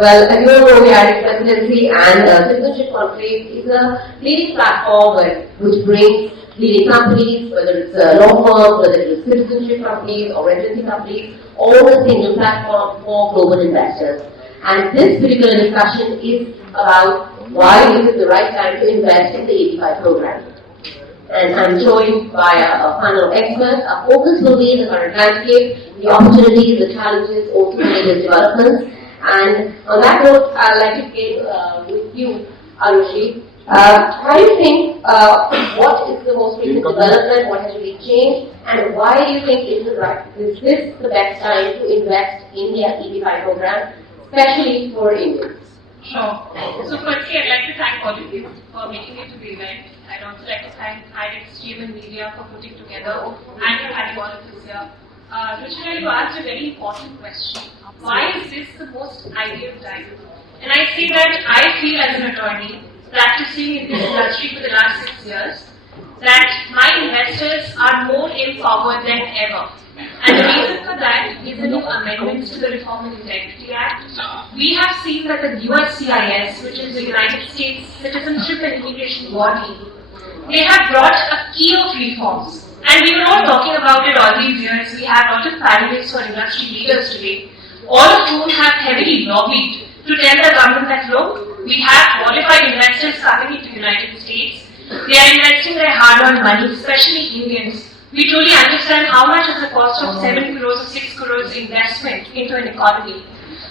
Well, as you all know, the IREX presidency and citizenship conclave is a leading platform which brings leading companies, whether it's law firms, whether it's citizenship companies or residency companies, all a single platform for global investors. And this particular discussion is about why is it the right time to invest in the EB5 program. And I'm joined by a panel of experts. Our focus will be the current landscape, the opportunities, the challenges, also the latest developments. And on that note, I'd like to begin with you, Aarushi. How do you think, what is the most recent development, what has really changed, and why do you think is this the best time to invest in the EB5 program, especially for Indians? Sure. So firstly, I'd like to thank all of you for making it to the event. I'd also like to thank IREX team and media for putting together and for having all of this here. Ruchiraa, you asked a very important question. Why is this the most ideal time? And I say that I feel as an attorney, practicing in this industry for the last 6 years, that my investors are more informed than ever. And the reason for that is the new amendments to the Reform and Integrity Act. We have seen that the USCIS, which is the United States Citizenship and Immigration Body, they have brought a key of reforms. And we were all talking about it all these years. We have a lot of panelists or industry leaders today, all of whom have heavily lobbied to tell the government that, look, we have qualified investors coming into the United States. They are investing their hard-earned money, especially Indians. We truly understand how much is the cost of 7 crores or 6 crores investment into an economy.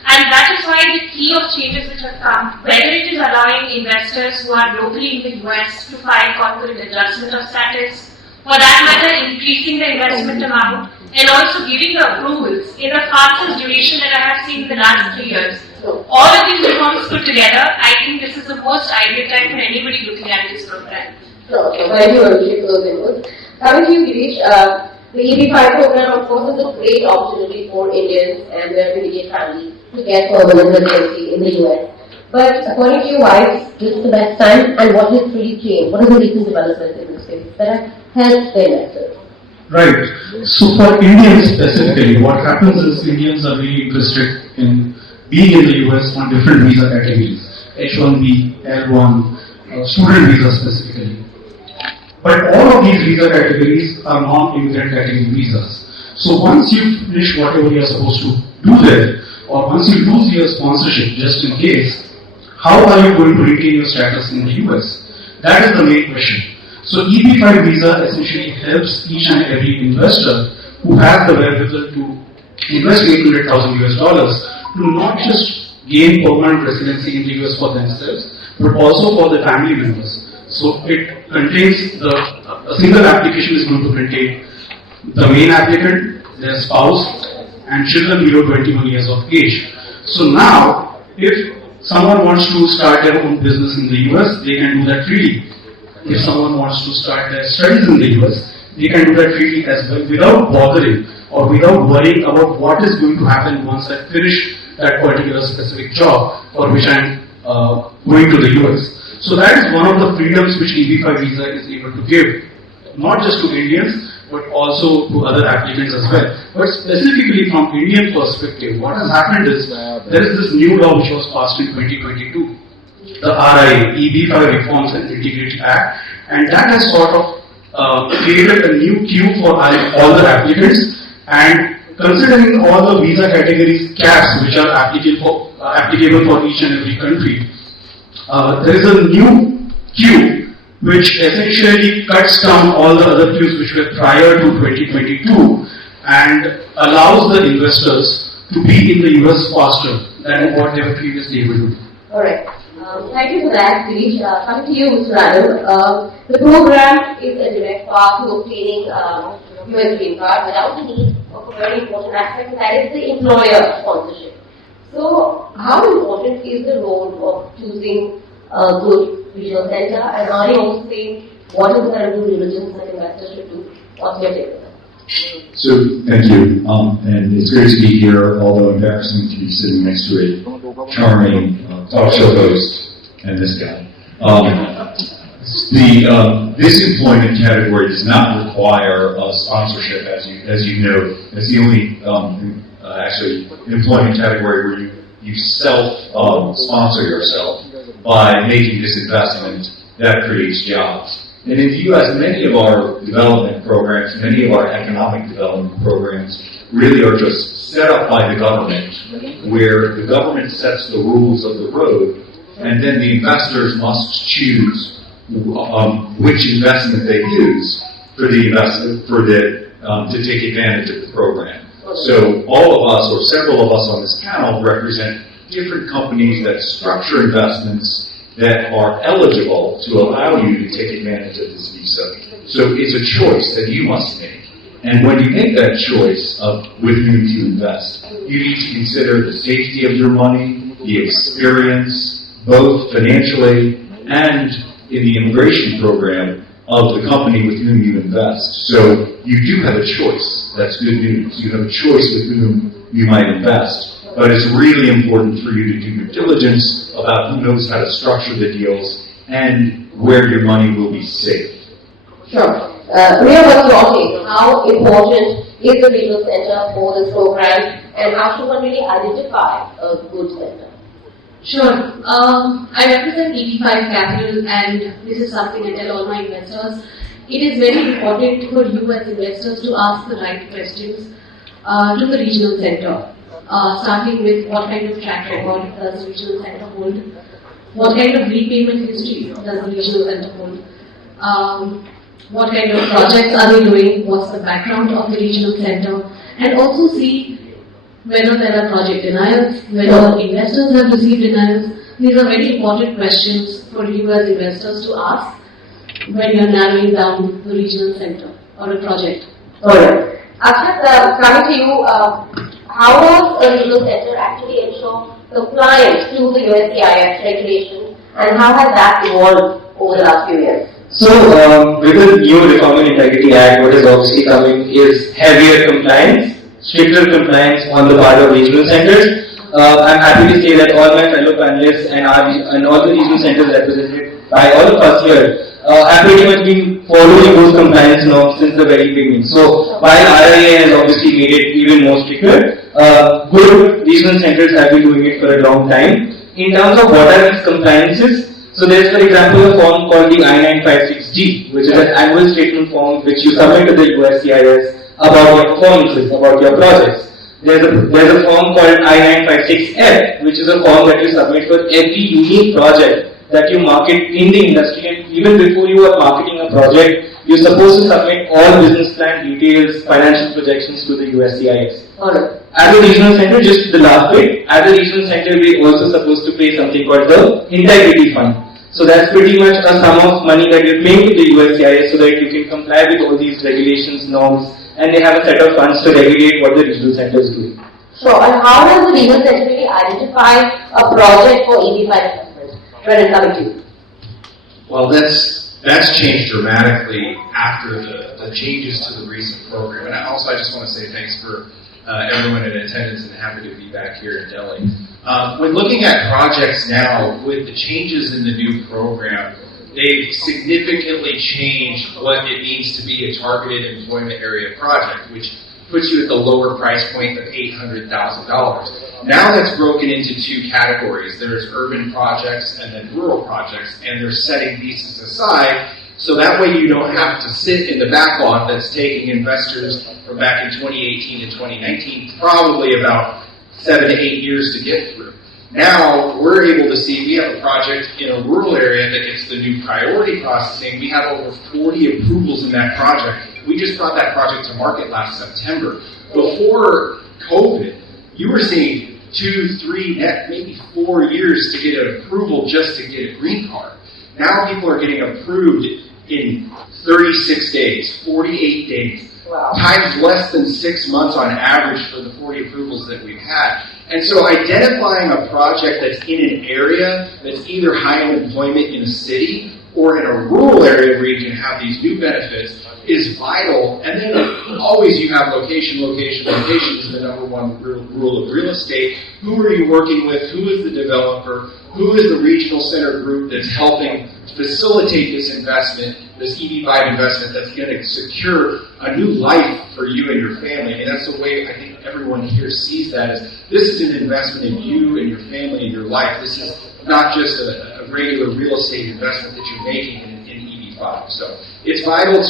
And that is why the key of changes which have come, whether it is allowing investors who are locally in the US to file corporate adjustment of status, for that matter increasing the investment amount, and also giving the approvals in the fastest duration that I have seen in the last 3 years. All of these reforms put together, I think this is the most ideal time for anybody looking at this program. So, thank you, Aarushi, for those inputs. Coming to you, Girish, the EB5 program, of course, is a great opportunity for Indians and their immediate families to get permanent residency in the US. But according to you, why is this the best time, and what has really changed? What are the recent developments in this space that have helped the investors? Right. So for Indians specifically, what happens is Indians are really interested in being in the US on different visa categories, H1B, L1, student visa specifically. But all of these visa categories are non-immigrant category visas. So once you finish whatever you are supposed to do there, or once you lose your sponsorship, just in case, how are you going to retain your status in the US? That is the main question. So EB5 visa essentially helps each and every investor who has the wherewithal to invest $800,000 US to not just gain permanent residency in the US for themselves, but also for the family members. So it contains a single application is going to contain the main applicant, their spouse, and children below 21 years of age. So now, if someone wants to start their own business in the US, they can do that freely. If someone wants to start their studies in the US, they can do that freely as well without bothering or without worrying about what is going to happen once I finish that particular specific job for which I am going to the US. So that is one of the freedoms which EB5 visa is able to give, not just to Indians, but also to other applicants as well. But specifically from Indian perspective, what has happened is there is this new law which was passed in 2022, the RIA, EB5 Reforms and Integrity Act, and that has sort of created a new queue for all the applicants, and considering all the visa categories caps which are applicable for each and every country, there is a new queue which essentially cuts down all the other queues which were prior to 2022 and allows the investors to be in the US faster than what they were previously able to do. Alright. Thank you for that, Girish. Coming to you, Mr. Adam. The program is a direct path to obtaining US green card without the need of a very important aspect, and that is the employer sponsorship. So, how important is the role of choosing a good regional center, and are you also saying what is the kind of due diligence that investors should do? What's your take on that? So, thank you, and it's great to be here, although embarrassing to be sitting next to a charming talk show host and this guy. This employment category does not require sponsorship, as you know. It's the only actually employment category where you you self-sponsor yourself by making this investment that creates jobs. And in the U.S., many of our development programs, many of our economic development programs really are just set up by the government, where the government sets the rules of the road, and then the investors must choose which investment they use to take advantage of the program. So all of us, or several of us on this panel, represent different companies that structure investments that are eligible to allow you to take advantage of this visa. So it's a choice that you must make. And when you make that choice of with whom to invest, you need to consider the safety of your money, the experience, both financially and in the immigration program of the company with whom you invest. So you do have a choice. That's good news. You have a choice with whom you might invest. But it's really important for you to do your diligence about who knows how to structure the deals and where your money will be safe. Sure. Rhea, what's your take? How important is the regional center for this program, and how should one really identify a good center? Sure. I represent EB5 Capital, and this is something I tell all my investors. It is very important for you as investors to ask the right questions to the regional center. Starting with what kind of track record does the regional center hold? What kind of repayment history does the regional center hold? What kind of projects are they doing? What's the background of the regional center? And also see whether there are project denials, whether investors have received denials. These are very important questions for you as investors to ask when you're narrowing down the regional center or a project. Alright. Akshat, coming to you, how does a regional center actually ensure compliance to the USCIS regulations, and how has that evolved over the last few years? So, with the new Reform and Integrity Act, what is obviously coming is heavier compliance, stricter compliance on the part of regional centers. I'm happy to say that all my fellow panelists and all the regional centers represented by all of us here have pretty much been following those compliance norms since the very beginning. So, while IRA has obviously made it even more stricter, good regional centers have been doing it for a long time. In terms of what are these compliances, so there's, for example, a form called the I-956G, which is an annual statement form which you submit to the USCIS about your performances, about your projects. There's a form called I-956F, which is a form that you submit for every unique project that you market in the industry, and even before you are marketing a project, you're supposed to submit all business plan details, financial projections to the USCIS. Alright. As a regional center, just the last bit, as a regional center, we're also supposed to pay something called the integrity fund. So that's pretty much a sum of money that you're paying to the USCIS so that you can comply with all these regulations, norms, and they have a set of funds to regulate what the regional center is doing. Sure, and how does the regional center really identify a project for EB5 investment? Brennan, coming to you. Well, that's changed dramatically after the changes to the recent program. And I just want to say thanks for everyone in attendance, and happy to be back here in Delhi. When looking at projects now, with the changes in the new program, they've significantly changed what it means to be a targeted employment area project, which puts you at the lower price point of $800,000. Now that's broken into two categories. There's urban projects and then rural projects, and they're setting pieces aside so that way you don't have to sit in the backlog that's taking investors from back in 2018 to 2019 probably about 7 to 8 years to get through. Now we're able to see we have a project in a rural area that gets the new priority processing. We have over 40 approvals in that project. We just brought that project to market last September. Before COVID, you were seeing 2, 3, maybe 4 years to get an approval just to get a green card. Now people are getting approved in 36 days, 48 days, times less than 6 months on average for the 40 approvals that we've had. And so identifying a project that's in an area that's either high unemployment in a city or in a rural area where you can have these new benefits is vital. And then always you have location. Location is the number one rule of real estate. Who are you working with? Who is the developer? Who is the regional center group that's helping facilitate this investment? this EB5 investment that's going to secure a new life for you and your family. I mean, that's the way I think everyone here sees that, is this is an investment in you and your family and your life. This is not just a regular real estate investment that you're making in EB5. So it's vital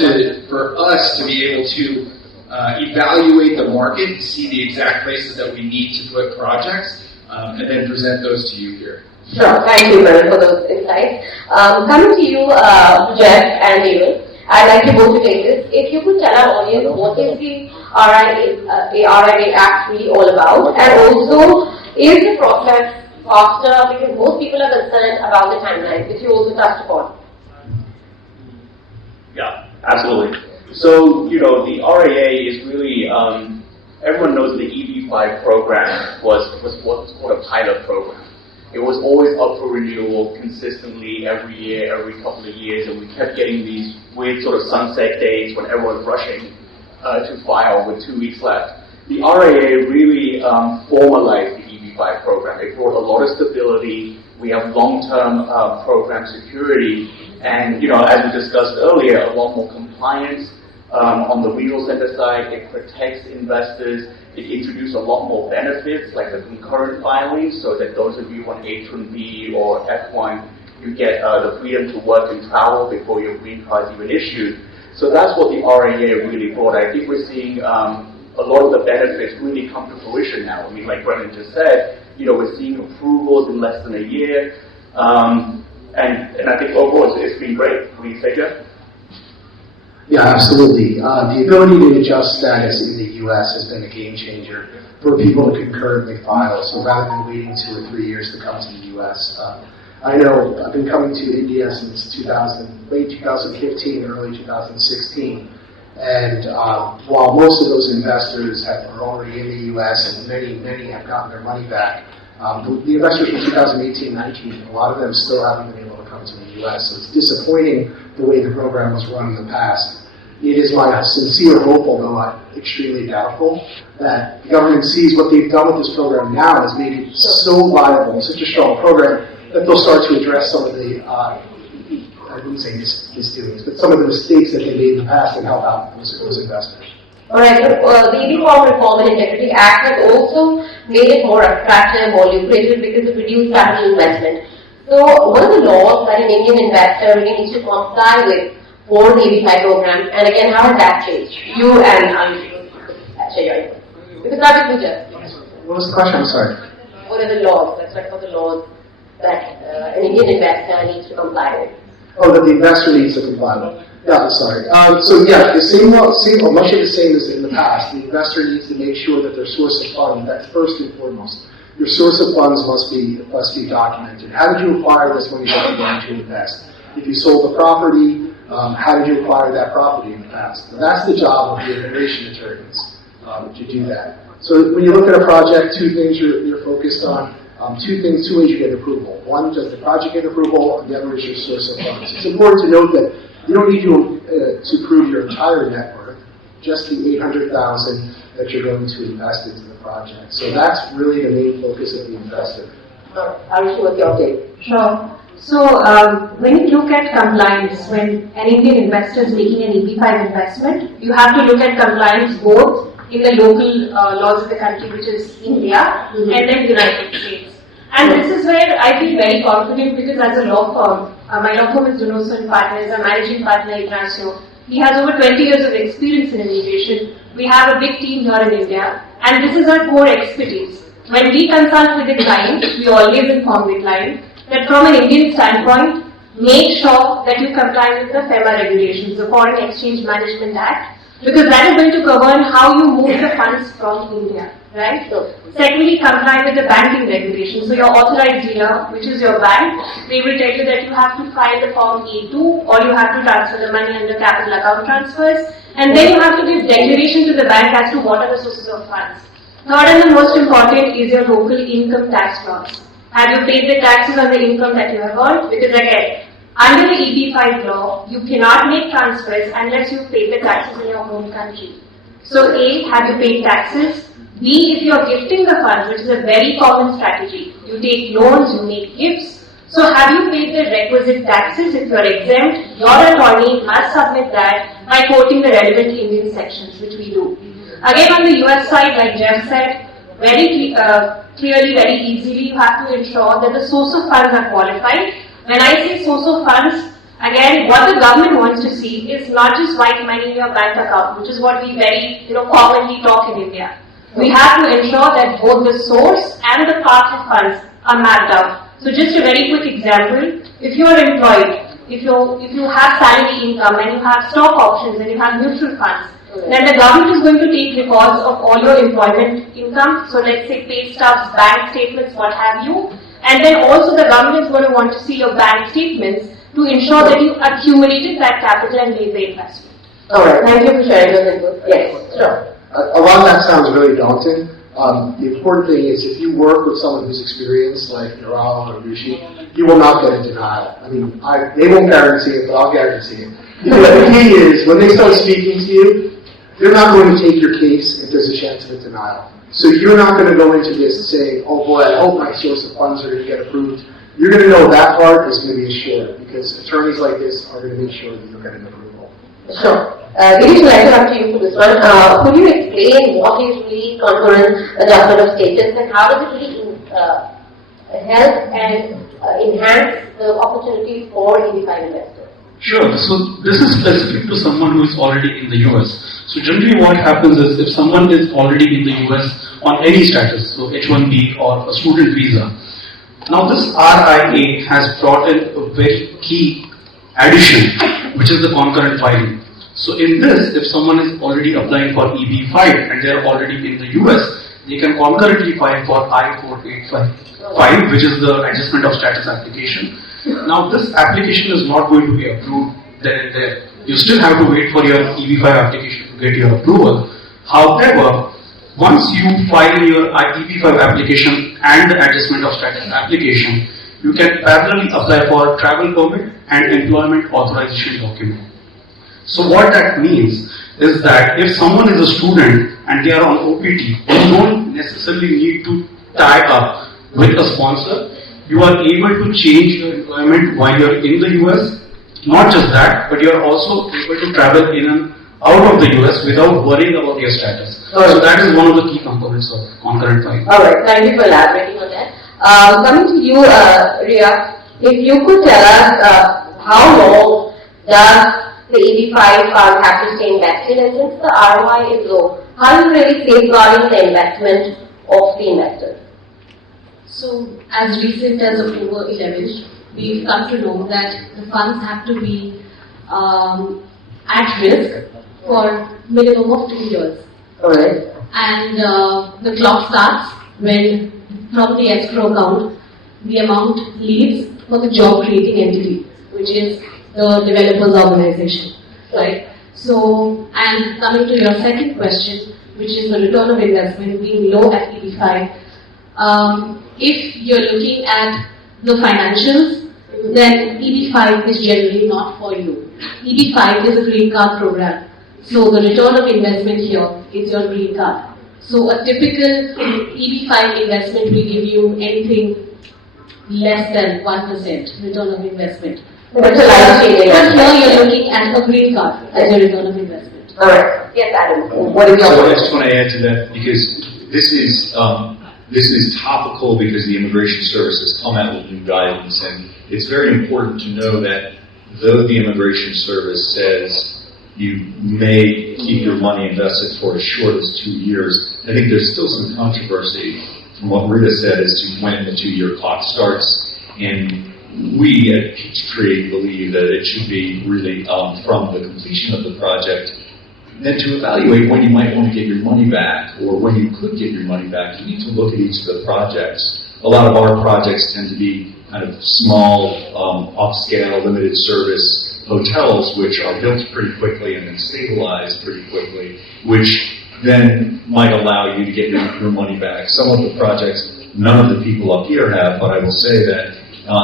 for us to be able to evaluate the market and see the exact places that we need to put projects, and then present those to you here. Sure, thank you, Brennan, for those insights. Coming to you, Jeff and Niral, I'd like you both to take this. If you could tell our audience what is the IRA Act really all about, and also, is the process faster, because most people are concerned about the timeline, which you also touched upon. Yeah, absolutely. So, the RAA is really, everyone knows the EB5 program was what's called a pilot program. It was always up for renewal consistently every year, every couple of years, and we kept getting these weird sort of sunset dates when everyone's rushing to file with 2 weeks left. The RAA really formalized the EB5 program. It brought a lot of stability. We have long-term program security, and as we discussed earlier, a lot more compliance on the regional center side. It protects investors. It introduced a lot more benefits, like the concurrent filings, so that those of you on H-1B or F1, you get the freedom to work and travel before your green card is even issued. So that's what the RAA really brought. I think we're seeing a lot of the benefits really come to fruition now. I mean, like Brennan just said, we're seeing approvals in less than a year, and I think overall it's been great. What do you say, Jeff? Yeah, absolutely. The ability to adjust status in the U.S. has been a game changer for people to concurrently file. So rather than waiting 2 or 3 years to come to the U.S., I know I've been coming to India since late 2015, early 2016. And while most of those investors are already in the U.S. and many have gotten their money back, the investors from 2018-19, a lot of them still haven't been able to come to the U.S. So it's disappointing the way the program was run in the past. It is my sincere hope, although I'm extremely doubtful, that the government sees what they've done with this program now has made it so viable, such a strong program, that they'll start to address some of the, I wouldn't say misdoings, but some of the mistakes that they made in the past and help out those investors. Alright, the EB5 Reform and Integrity Act has also made it more attractive, more lucrative, because it reduced capital investment. So, what are the laws that an Indian investor really needs to comply with for the EB5 program, and again, how has that changed? You and Aarushi, because that is Gupta. What was the question? I'm sorry. What are the laws? Let's talk about the laws that an Indian investor needs to comply with. Oh, that the investor needs to comply with. Yeah, I'm sorry. So yeah, the same law, much of the same as in the past. The investor needs to make sure that their source of funds, that's first and foremost. Your source of funds must be documented. How did you acquire this money that you're going to invest? If you sold the property, how did you acquire that property in the past? Now, that's the job of the immigration attorneys to do that. So when you look at a project, 2 things you're focused on. 2 ways you get approval. One, does the project get approval? And the other is your source of funds. It's important to note that you don't need to prove your entire net worth, just the $800,000 that you're going to invest into the project. So that's really the main focus of the investor. Aarushi, what's your take? Sure. So when you look at compliance, when an Indian investor is making an EB5 investment, you have to look at compliance both in the local laws of the country, which is India, and then United States. And this is where I feel very confident, because as a law firm, my law firm is Donoso and Partners, I'm managing partner International. He has over 20 years of experience in immigration. We have a big team here in India, and this is our core expertise. When we consult with the client, we always inform the client that from an Indian standpoint, make sure that you comply with the FEMA regulations, the Foreign Exchange Management Act, because that is going to govern how you move the funds from India, right? So, secondly, comply with the banking regulations. So your authorized dealer, which is your bank, they will tell you that you have to file the Form A2, or you have to transfer the money under capital account transfers, and then you have to give declaration to the bank as to what are the sources of funds. Third and the most important is your local income tax laws. Have you paid the taxes on the income that you have earned? Because again, under the EB5 law, you cannot make transfers unless you pay the taxes in your home country. So A, have you paid taxes? B, if you are gifting the funds, which is a very common strategy, you take loans, you make gifts. So have you paid the requisite taxes? If you are exempt, your attorney must submit that by quoting the relevant Indian sections, which we do. Again, on the US side, like Jeff said, very clearly, very easily, you have to ensure that the source of funds are qualified. When I say source of funds, again, what the government wants to see is not just white money in your bank account, which is what we very commonly talk in India. We have to ensure that both the source and the path of funds are mapped out. So just a very quick example, if you are employed, if you have salary income and you have stock options and you have mutual funds, then the government is going to take records of all your employment income, so let's say pay stubs, bank statements, what have you, and then also the government is going to want to see your bank statements to ensure that you accumulated that capital and made the investment. Alright, thank you for sharing those inputs. Yes, sure. A lot of that sounds really daunting. The important thing is if you work with someone who's experienced, like Niral or Aarushi, you will not get a denial. I mean, they won't guarantee it, but I'll guarantee it. The key is, when they start speaking to you, they're not going to take your case if there's a chance of a denial. So you're not going to go into this saying, oh boy, I hope my source of funds are going to get approved. You're going to know that part is going to be assured, because attorneys like this are going to make sure that you're getting approval. Sure. Greene, I'd like to come to you for this one. Could you explain what is really concurrent adjustment of status and how does it really help and enhance the opportunities for EB5 investors? Sure. So this is specific to someone who is already in the US. So generally what happens is if someone is already in the US on any status, so H1B or a student visa, now this RIA has brought in a very key addition, which is the concurrent filing. So in this, if someone is already applying for EB5 and they are already in the US, they can concurrently file for I-485, which is the adjustment of status application. Now this application is not going to be approved then and there. You still have to wait for your EB5 application to get your approval. However, once you file your EB5 application and the adjustment of status application, you can parallelly apply for travel permit and employment authorization document. So what that means is that if someone is a student and they are on OPT, you don't necessarily need to tie up with a sponsor. You are able to change your employment while you are in the US. Not just that, but you are also able to travel in and out of the US without worrying about your status. Right. So that is one of the key components of concurrent filing. Alright, thank you for elaborating on that. Coming to you, Rhea, if you could tell us how long does the EB5 fund have to stay invested, and since the ROI is low, how are you really safeguarding the investment of the investor? So, as recent as October 11th, we've come to know that the funds have to be at risk for minimum of 2 years. Alright. And the clock starts when, from the escrow account, the amount leaves for the job creating entity, which is the developer's organization, right? So, and coming to your second question, which is the return of investment being low at EB5, if you're looking at the financials, then EB5 is generally not for you. EB5 is a green card program. So the return of investment here is your green card. So a typical EB5 investment will give you anything less than 1% return of investment. But here you're looking at a green card as your return of investment. Alright. Yes, Adam. What is your So I just want to add to that because this is topical because the Immigration Service has come out with new guidance, and it's very important to know that though the Immigration Service says you may keep your money invested for as short as 2 years, I think there's still some controversy from what Rhea said as to when the 2-year clock starts, and we at Peachtree believe that it should be really from the completion of the project. Then to evaluate when you might want to get your money back or when you could get your money back, you need to look at each of the projects. A lot of our projects tend to be kind of small, upscale, limited service hotels, which are built pretty quickly and then stabilized pretty quickly, which then might allow you to get your money back. Some of the projects, none of the people up here have, but I will say that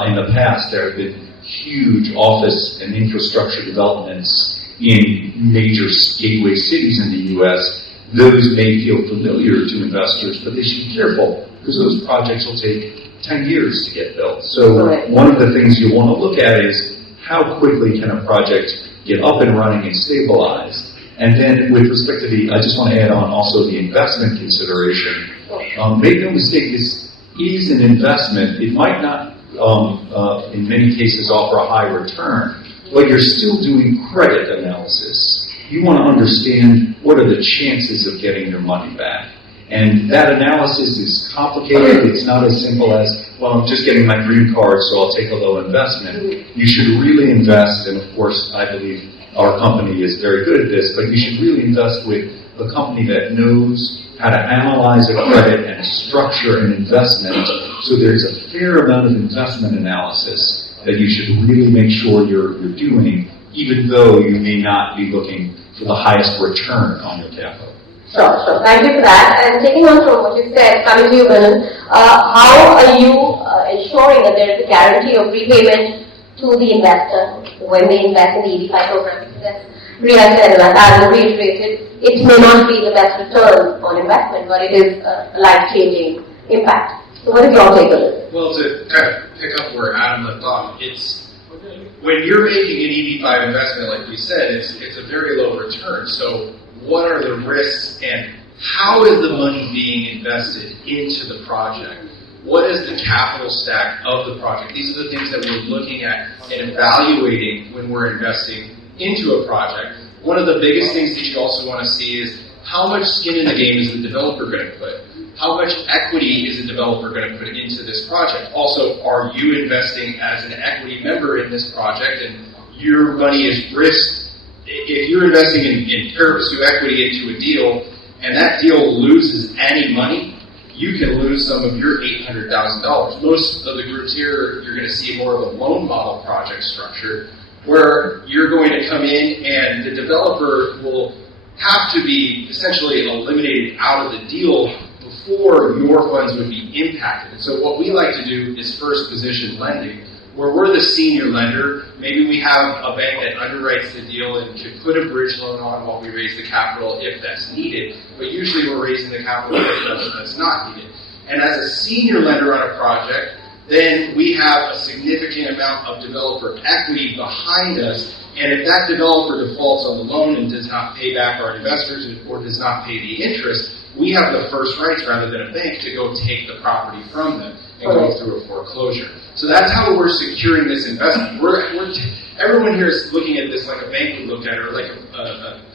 in the past there have been huge office and infrastructure developments in major gateway cities in the U.S. Those may feel familiar to investors, but they should be careful because those projects will take 10 years to get built. So Correct. one of the things you want to look at is how quickly can a project get up and running and stabilized. And then with respect to I just want to add on also the investment consideration. Make no mistake, this is an investment. It might not, in many cases, offer a high return, but you're still doing credit analysis. You want to understand what are the chances of getting your money back. And that analysis is complicated. It's not as simple as, well, I'm just getting my green card, so I'll take a low investment. You should really invest, and of course, I believe our company is very good at this, but you should really invest with a company that knows how to analyze a credit and structure an investment. So there's a fair amount of investment analysis that you should really make sure you're doing, even though you may not be looking for the highest return on your capital. Sure. Thank you for that. And taking on from what you said, coming to you, Brennan, how are you ensuring that there is a guarantee of repayment to the investor when they invest in the EB5 program? Because as Rhea said, and as I reiterated, it may not be the best return on investment, but it is a life-changing impact. So what is your take on this? Well, to kind of pick up where Adam left off, it's when you're making an EB5 investment, like we said, it's a very low return. So what are the risks and how is the money being invested into the project? What is the capital stack of the project? These are the things that we're looking at and evaluating when we're investing into a project. One of the biggest things that you also want to see is how much skin in the game is the developer going to put? How much equity is the developer going to put into this project? Also, are you investing as an equity member in this project and your money is risked? If you're investing in pari passu equity into a deal and that deal loses any money, you can lose some of your $800,000. Most of the groups here, you're going to see more of a loan model project structure where you're going to come in and the developer will have to be essentially eliminated out of the deal before your funds would be impacted. And so what we like to do is first position lending, where we're the senior lender. Maybe we have a bank that underwrites the deal and could put a bridge loan on while we raise the capital if that's needed, but usually we're raising the capital if that's not needed. And as a senior lender on a project, then we have a significant amount of developer equity behind us, and if that developer defaults on the loan and does not pay back our investors or does not pay the interest, we have the first rights rather than a bank to go take the property from them and go through a foreclosure. So that's how we're securing this investment. Everyone here is looking at this like a bank would look at it, or like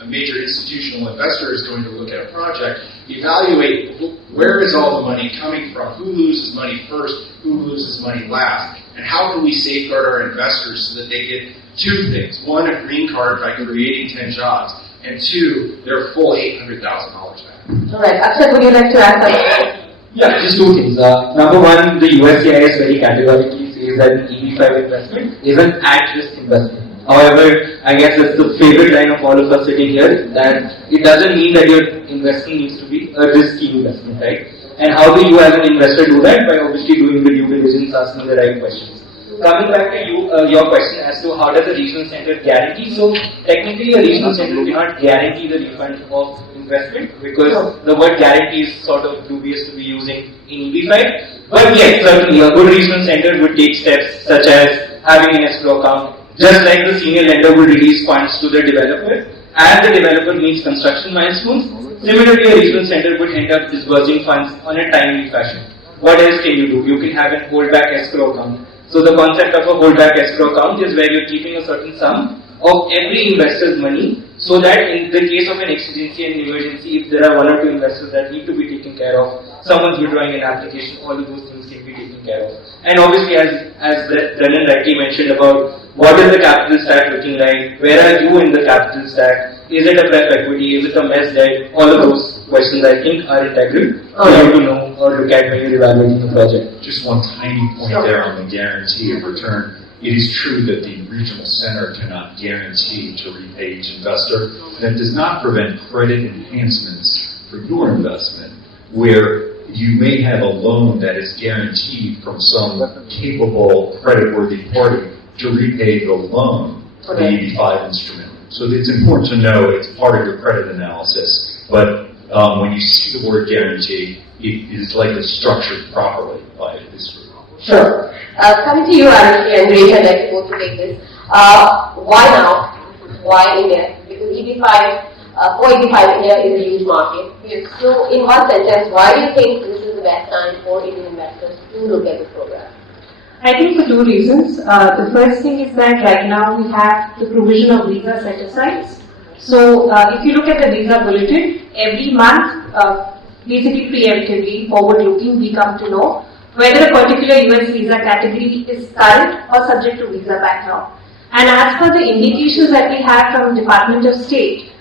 a major institutional investor is going to look at a project, evaluate where is all the money coming from, who loses money first, who loses money last, and how can we safeguard our investors so that they get two things. One, a green card by creating 10 jobs, and two, their full $800,000 back. All right, Akshat, would you like to add something? Yeah, just two things. Number one, the USCIS very categorically says that an EB5 investment is an at-risk investment. However, I guess that's the favorite line of all of us sitting here, that it doesn't mean that your investment needs to be a risky investment, right? And how do you as an investor do that? By obviously doing the due diligence, asking the right questions. Coming back to your question as to how does a regional center guarantee? So technically a regional center cannot guarantee the refund of investment because the word guarantee is sort of dubious to be using in EB5. But yes, certainly a good regional center would take steps such as having an escrow account, just like the senior lender would release funds to the developer as the developer meets construction milestones. Similarly, a regional center would end up disbursing funds on a timely fashion. What else can you do? You can have a holdback escrow account. So the concept of a holdback escrow account is where you're keeping a certain sum of every investor's money so that in the case of an exigency and emergency, if there are one or two investors that need to be taken care of, someone's withdrawing an application, all of those things can be taken care of. And obviously, as Brennan rightly mentioned about what is the capital stack looking like, where are you in the capital stack, is it a pref equity, is it a mezz debt, all of those questions I think are integral for you to know or look at when you're evaluating the project. Just one tiny point there on the guarantee of return. It is true that the regional center cannot guarantee to repay each investor. That does not prevent credit enhancements for your investment, where you may have a loan that is guaranteed from some capable, creditworthy party to repay the loan, the EB5 instrument. So it's important to know it's part of your credit analysis. But when you see the word guarantee, it is likely structured properly by this group. Sure. Coming to you, Aarushi and Rhea, I'd like to both take this. Why now? Why India? Because for EB5, India is a huge market. So, in one sentence, why do you think this is the best time for Indian investors to look at this program? I think for two reasons. The first thing is that right now we have the provision of visa set-asides. So if you look at the visa bulletin, every month, basically preemptively, forward-looking, we come to know whether a particular US visa category is current or subject to visa backlog. And as per the indications that we have from Department of State,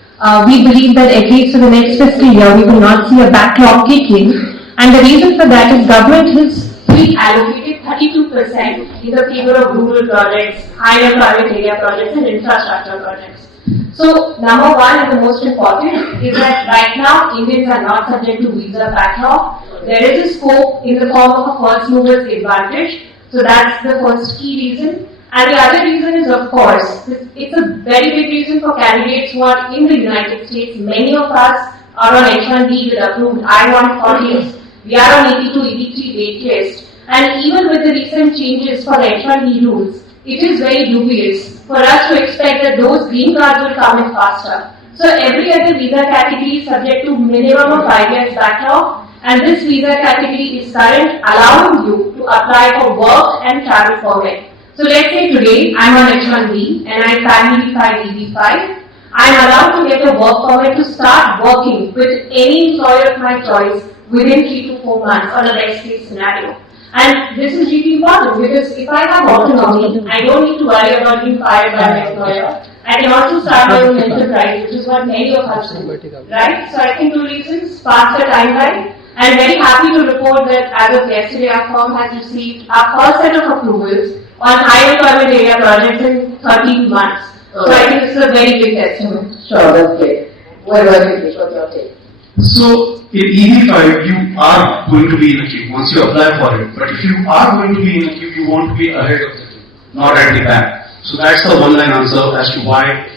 we believe that at least for the next fiscal year, we will not see a backlog kick in. And the reason for that is government has allocated 32% in the favor of rural projects, higher private area projects and infrastructure projects. So number one and the most important is that right now Indians are not subject to visa backlog. There is a scope in the form of a first mover's advantage. So that's the first key reason. And the other reason is, of course, it's a very big reason for candidates who are in the United States. Many of us are on H1B with approved I-140s. We are on EB2, EB3 wait list. And even with the recent changes for H1B rules, it is very dubious for us to expect that those green cards will come in faster. So every other visa category is subject to minimum of 5 years backlog, and this visa category is current, allowing you to apply for work and travel permit. So let's say today I'm on H1B and I family file EB5. I'm allowed to get a work permit to start working with any employer of my choice within 3 to 4 months on a best case scenario. And this is really important because if I have autonomy, I don't need to worry about being fired by my employer. I can also start my own enterprise, which is what many of us do. Right? So I think two reasons, faster timeline. I'm very happy to report that as of yesterday, our firm has received our first set of approvals on high employment area projects in 13 months. So I think this is a very big testament. Sure, that's great. What about you? What's your take? So in EB5, you are going to be in a queue once you apply for it. But if you are going to be in a queue, you want to be ahead of the queue, not at the back. So that's the one-line answer as to why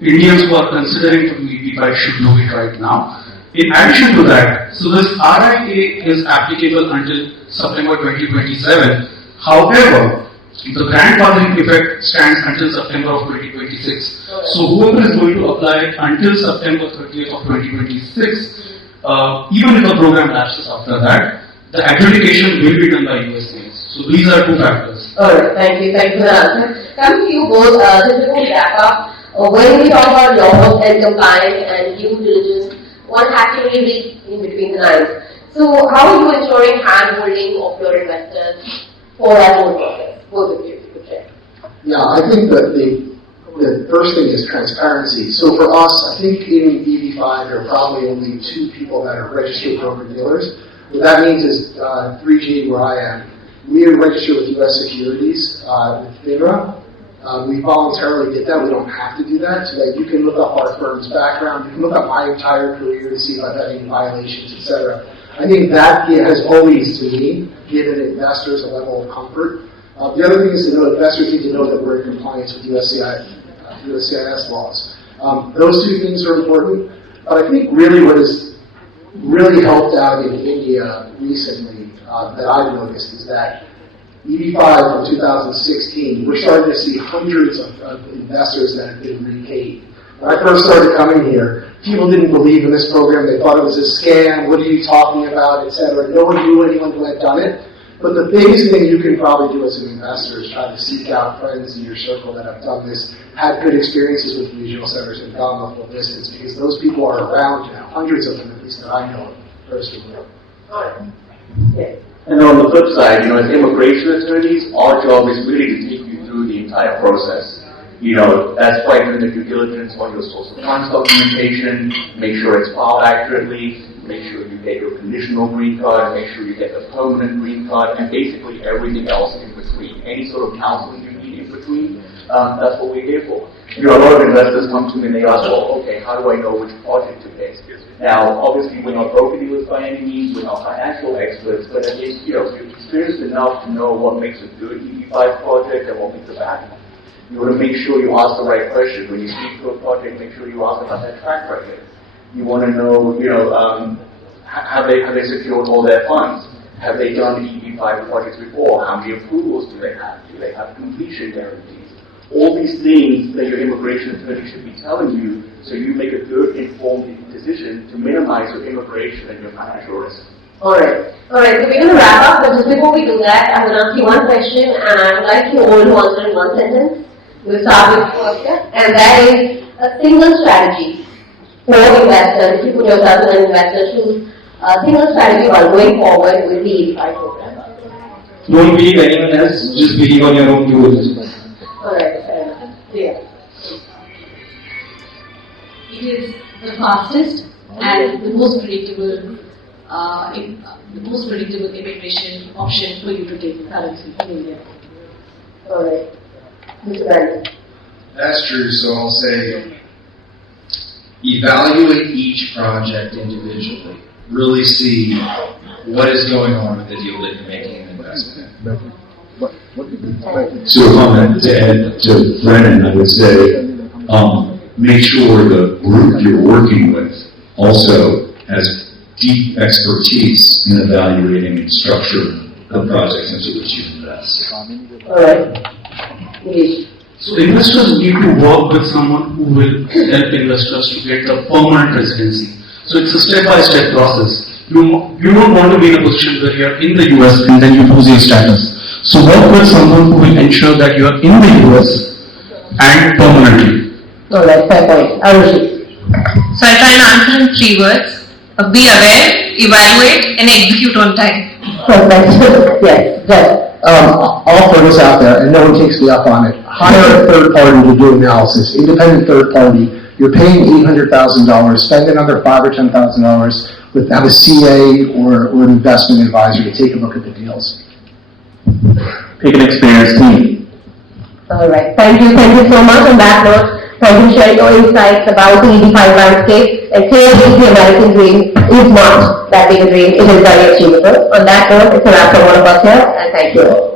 Indians who are considering to do EB5 should do it right now. In addition to that, so this RIA is applicable until September 2027. However, the grandfathering effect stands until September of 2026. So whoever is going to apply until September 30th of 2026, even if the program lapses after that, the adjudication will be done by USAs. So these are two factors. Alright, thank you for the answer. Coming to you both, just before we wrap up, when we talk about laws and compliance and due diligence, one has to really read in between the lines. So how are you ensuring hand-holding of your investors for that whole process? Both of you, if you could share. Yeah, I think that the first thing is transparency. So for us, I think in EB5 there are probably only 2 people that are registered broker-dealers. What that means is 3G, where I am, we are registered with U.S. Securities, with FINRA. We voluntarily did that. We don't have to do that, so that you can look up our firm's background. You can look up my entire career to see if I've had any violations, etc. I think that has always, to me, given investors a level of comfort. The other thing is to know investors need to know that we're in compliance with USCIS laws. Those 2 things are important, but I think really what has really helped out in India recently that I've noticed is that EB5 from 2016, we're starting to see hundreds of investors that have been repaid. When I first started coming here, people didn't believe in this program. They thought it was a scam. What are you talking about, etc. No one knew anyone who had done it. But the biggest thing you can probably do as an investor is try to seek out friends in your circle that have done this, had good experiences with regional centers and gone the full distance, because those people are around now, hundreds of them at least that I know personally. Yeah. And on the flip side, as immigration attorneys, our job is really to take you through the entire process. That's why doing the due diligence on your source of funds documentation, make sure it's filed accurately, make sure you get your conditional green card, make sure you get the permanent green card, and basically everything else in between. Any sort of counseling you need in between, that's what we're here for. A lot of investors come to me and they ask, well, okay, how do I know which project to pick? Now, obviously, we're not broker dealers by any means, we're not financial experts, but at least, you're experienced enough to know what makes a good EB5 project and what makes a bad one. You want to make sure you ask the right questions. When you speak to a project, make sure you ask about their track record. You want to know, have they secured all their funds? Have they done EB5 projects before? How many approvals do they have? Do they have completion guarantees? All these things that your immigration attorney should be telling you so you make a good, informed decision to minimize your immigration and your financial risk. Alright, so we're going to wrap up, but just before we do that, I'm going to ask you one question, and I would like you all to answer in one sentence. We'll start with you, Akshat, and that is a single strategy for investors. If you put yourself in an investor's shoes, a single strategy while going forward with the EB5 program. Don't believe anyone else, just believe on your own tools. Alright, fair enough. Rhea. It is the fastest and the most predictable immigration option for you to take currently in India. Alright. Mr. Brennan. That's true, so I'll say evaluate each project individually. Really see what is going on with the deal that you're making an investment in. So a comment to add to Brennan, I would say, make sure the group you're working with also has deep expertise in evaluating and structuring the projects into which you invest. Alright. Please. So investors need to work with someone who will help investors to get the permanent residency. So it's a step-by-step process. You don't want to be in a position where you're in the US and then you lose your status. So work with someone who will ensure that you are in the US and permanently. Alright, fair point. Aarushi. So I try and answer in 3 words. Be aware, evaluate, and execute on time. Perfect. Yes, good. I'll throw this out there, and no one takes me up on it. Hire a third party to do analysis, independent third party. You're paying $800,000, spend another $5,000 or $10,000 with have a CA or an investment advisor to take a look at the deals. Pick an experienced team. Alright, thank you so much. On that note, thank you for sharing your insights about the EB5 landscape. And clearly, the American dream is not that big a dream. It is very achievable. On that note, it's a wrap from all of us here, and thank you all.